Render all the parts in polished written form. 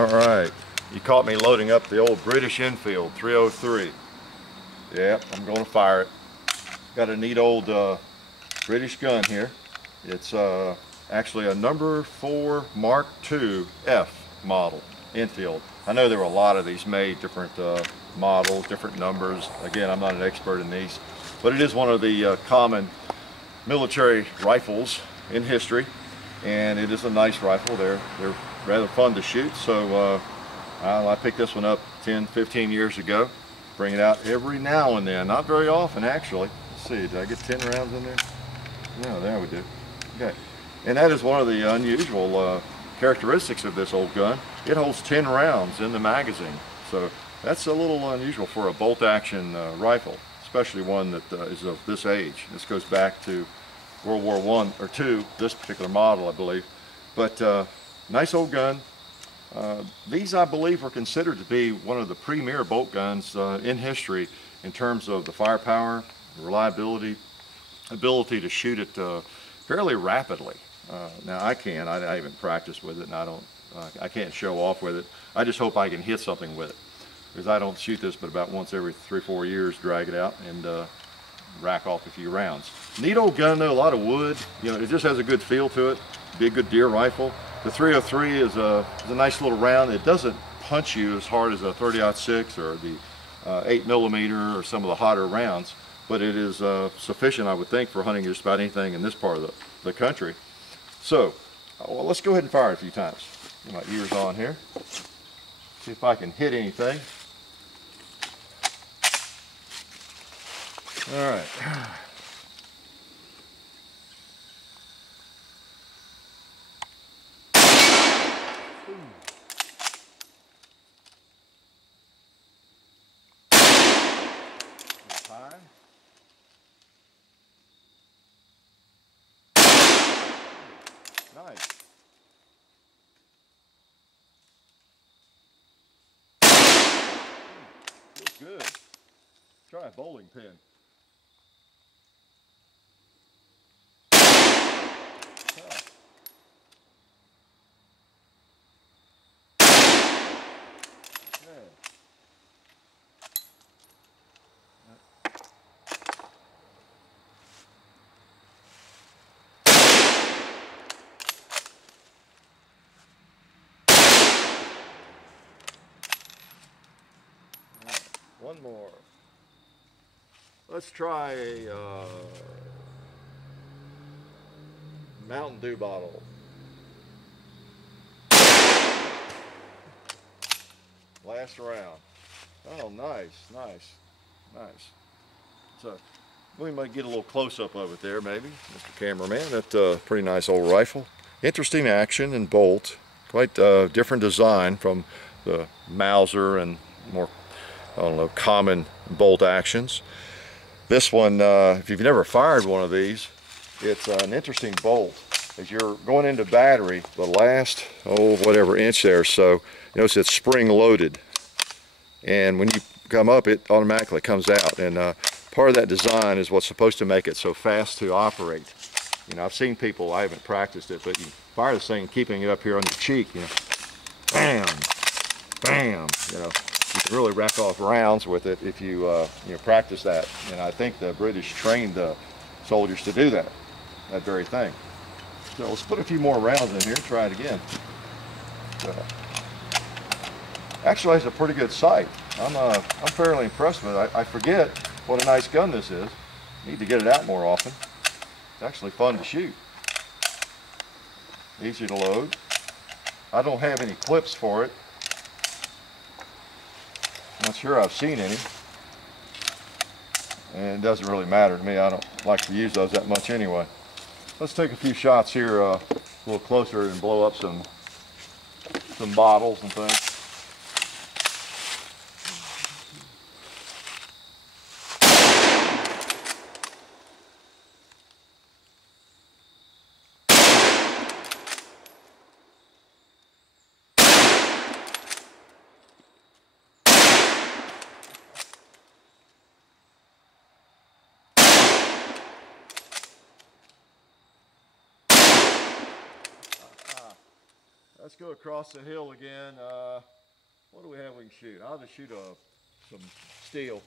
Alright, you caught me loading up the old British Enfield 303. Yep, I'm going to fire it. Got a neat old British gun here. It's actually a number 4 Mark II F model Enfield. I know there were a lot of these made, different models, different numbers. Again, I'm not an expert in these, but it is one of the common military rifles in history, and it is a nice rifle. They're rather fun to shoot, so I picked this one up 10-15 years ago. Bring it out every now and then, not very often actually. Let's see, did I get 10 rounds in there? No, there we do. Okay, and that is one of the unusual characteristics of this old gun. It holds 10 rounds in the magazine, so that's a little unusual for a bolt action rifle, especially one that is of this age. This goes back to World War I or II, this particular model I believe. But nice old gun. These I believe are considered to be one of the premier bolt guns in history in terms of the firepower, reliability, ability to shoot it fairly rapidly. Now I haven't practiced with it, and I can't show off with it. I just hope I can hit something with it, because I don't shoot this but about once every 3-4 years, drag it out and rack off a few rounds. Neat old gun though, a lot of wood. You know, it just has a good feel to it. Be a good deer rifle. The 303 is a nice little round. It doesn't punch you as hard as a 30-06 or the 8mm or some of the hotter rounds, but it is sufficient, I would think, for hunting just about anything in this part of the country. So, well, let's go ahead and fire it a few times. Get my ears on here. See if I can hit anything. All right. Nice. Looks good. Try a bowling pin. One more. Let's try a Mountain Dew bottle. Last round. Oh, nice. So we might get a little close-up of it there, maybe, Mr. Cameraman. That's a pretty nice old rifle. Interesting action and bolt. Quite different design from the Mauser and more, I don't know, common bolt actions. This one, if you've never fired one of these, it's an interesting bolt. As you're going into battery, the last, whatever inch there, so you notice it's spring loaded. And when you come up, it automatically comes out. And part of that design is what's supposed to make it so fast to operate. You know, I've seen people, I haven't practiced it, but you fire this thing, keeping it up here on your cheek, you know, bam, bam, you know. You can really rack off rounds with it if you practice that. And I think the British trained the soldiers to do that very thing. So let's put a few more rounds in here, try it again. Actually, it's a pretty good sight. I'm fairly impressed with it. I forget what a nice gun this is. Need to get it out more often. It's actually fun to shoot. Easy to load. I don't have any clips for it. Not sure I've seen any, and it doesn't really matter to me. I don't like to use those that much anyway. Let's take a few shots here a little closer and blow up some bottles and things. let's go across the hill again. What do we have we can shoot? I'll just shoot some steel.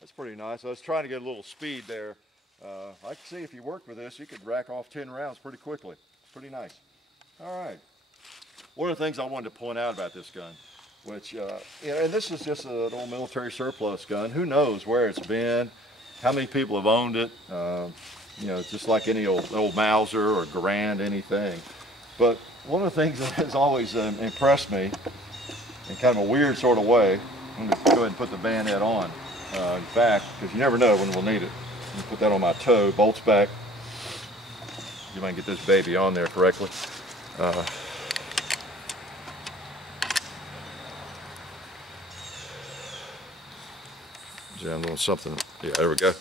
That's pretty nice. I was trying to get a little speed there. I can see if you worked with this, you could rack off 10 rounds pretty quickly. It's pretty nice. All right. One of the things I wanted to point out about this gun, which, and this is just an old military surplus gun. Who knows where it's been, how many people have owned it. You know, just like any old Mauser or Garand, anything. But one of the things that has always impressed me in kind of a weird sort of way, I'm going to go ahead and put the bayonet on. In fact, because you never know when we'll need it. Let me put that on my toe, bolts back. You might get this baby on there correctly. Yeah, I'm doing something. Yeah, there we go.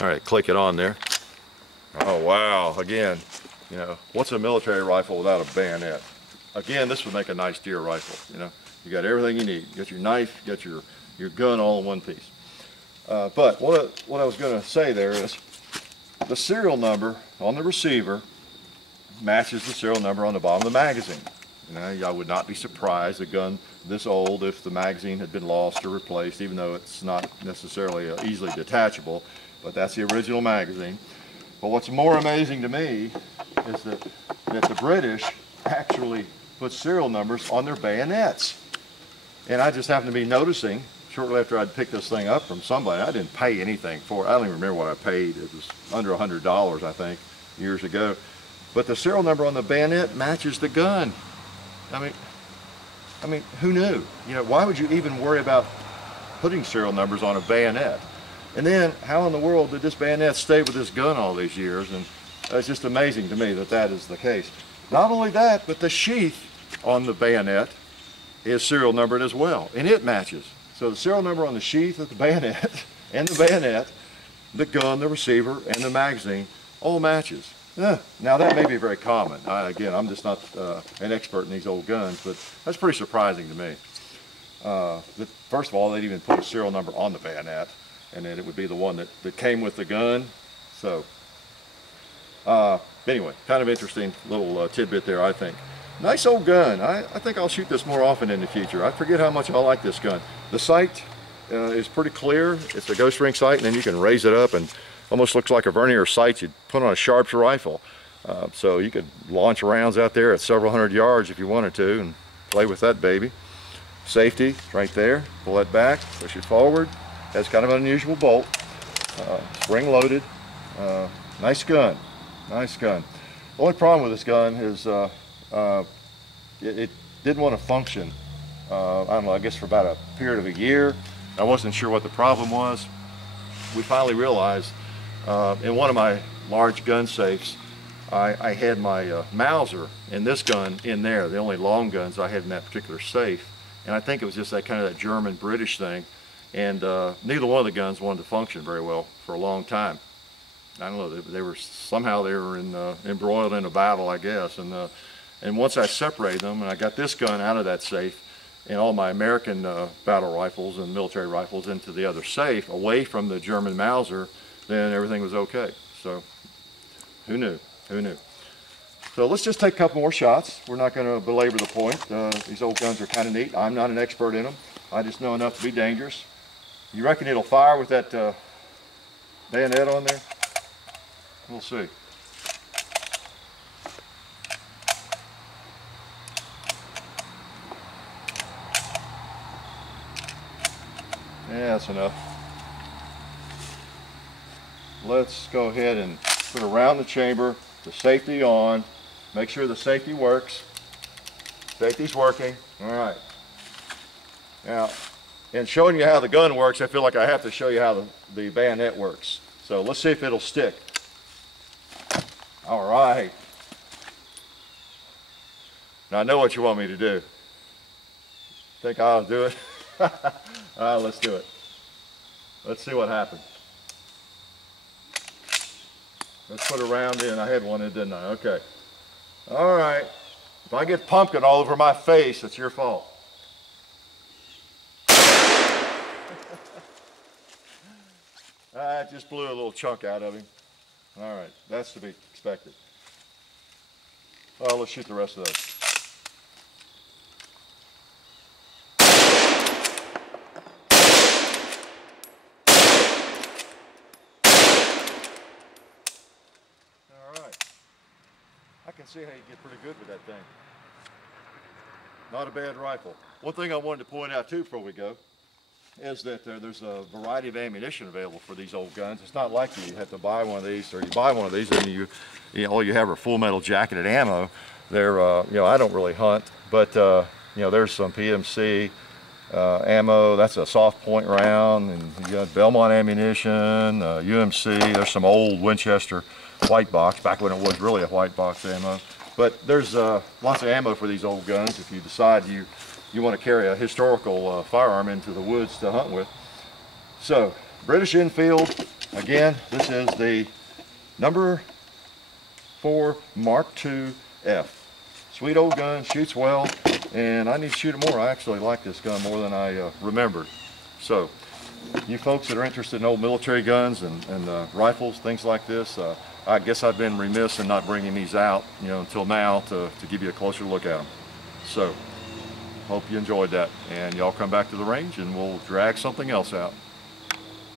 All right, click it on there. Oh, wow. Again, you know, what's a military rifle without a bayonet? Again, this would make a nice deer rifle. You know, you got everything you need. You got your knife, you got your gun all in one piece. But what I was going to say there is the serial number on the receiver matches the serial number on the bottom of the magazine. You know, I would not be surprised a gun this old if the magazine had been lost or replaced, even though it's not necessarily easily detachable, but that's the original magazine. But what's more amazing to me is that the British actually put serial numbers on their bayonets. And I just happened to be noticing shortly after I'd picked this thing up from somebody. I didn't pay anything for it. I don't even remember what I paid. It was under $100, I think, years ago. But the serial number on the bayonet matches the gun. I mean, who knew? You know, why would you even worry about putting serial numbers on a bayonet? And then, how in the world did this bayonet stay with this gun all these years? And it's just amazing to me that that is the case. Not only that, but the sheath on the bayonet is serial numbered as well, and it matches. So the serial number on the sheath of the bayonet and the bayonet, the gun, the receiver, and the magazine all matches. Now that may be very common. Again, I'm just not an expert in these old guns, but that's pretty surprising to me. First of all, they'd even put a serial number on the bayonet, and then it would be the one that came with the gun. So anyway, kind of interesting little tidbit there, I think. Nice old gun. I think I'll shoot this more often in the future. I forget how much I like this gun. The sight is pretty clear. It's a ghost ring sight, and then you can raise it up and almost looks like a vernier sight you'd put on a Sharps rifle. So you could launch rounds out there at several hundred yards if you wanted to and play with that baby. Safety right there. Pull it back, push it forward. Has kind of an unusual bolt. Spring loaded. Nice gun. Nice gun. The only problem with this gun is it didn't want to function. I don't know, I guess for about a period of a year. I wasn't sure what the problem was. We finally realized in one of my large gun safes, I had my Mauser and this gun in there, the only long guns I had in that particular safe. And I think it was just that kind of that German-British thing. And neither one of the guns wanted to function very well for a long time. I don't know, they were embroiled in a battle, I guess. And once I separated them and I got this gun out of that safe and all my American battle rifles and military rifles into the other safe, away from the German Mauser, then everything was okay. So who knew? Who knew? So let's just take a couple more shots. We're not going to belabor the point. These old guns are kind of neat. I'm not an expert in them. I just know enough to be dangerous. You reckon it'll fire with that bayonet on there? We'll see. Yeah, that's enough. Let's go ahead and put around the chamber, the safety on, make sure the safety works. Safety's working. All right. Now, in showing you how the gun works, I feel like I have to show you how the bayonet works. So let's see if it'll stick. All right. Now I know what you want me to do. Think I'll do it? Let's do it. Let's see what happens. Let's put a round in. I had one in, didn't I? Okay. All right. If I get pumpkin all over my face, it's your fault. it just blew a little chunk out of him. All right, that's to be expected. Well, let's shoot the rest of those. All right. I can see how you get pretty good with that thing. Not a bad rifle. One thing I wanted to point out too before we go is that there's a variety of ammunition available for these old guns. It's not like you have to buy one of these, or you buy one of these and you know, all you have are full metal jacketed ammo. They're, you know, I don't really hunt, but you know, there's some PMC ammo. That's a soft point round, and you got Belmont ammunition, UMC. There's some old Winchester white box, back when it was really a white box ammo. But there's lots of ammo for these old guns if you decide you want to carry a historical firearm into the woods to hunt with. So, British Enfield, again, this is the number 4 Mark II F. Sweet old gun, shoots well, and I need to shoot it more. I actually like this gun more than I remembered. So, you folks that are interested in old military guns and rifles, things like this, I guess I've been remiss in not bringing these out, you know, until now to give you a closer look at them. So, hope you enjoyed that, and y'all come back to the range and we'll drag something else out.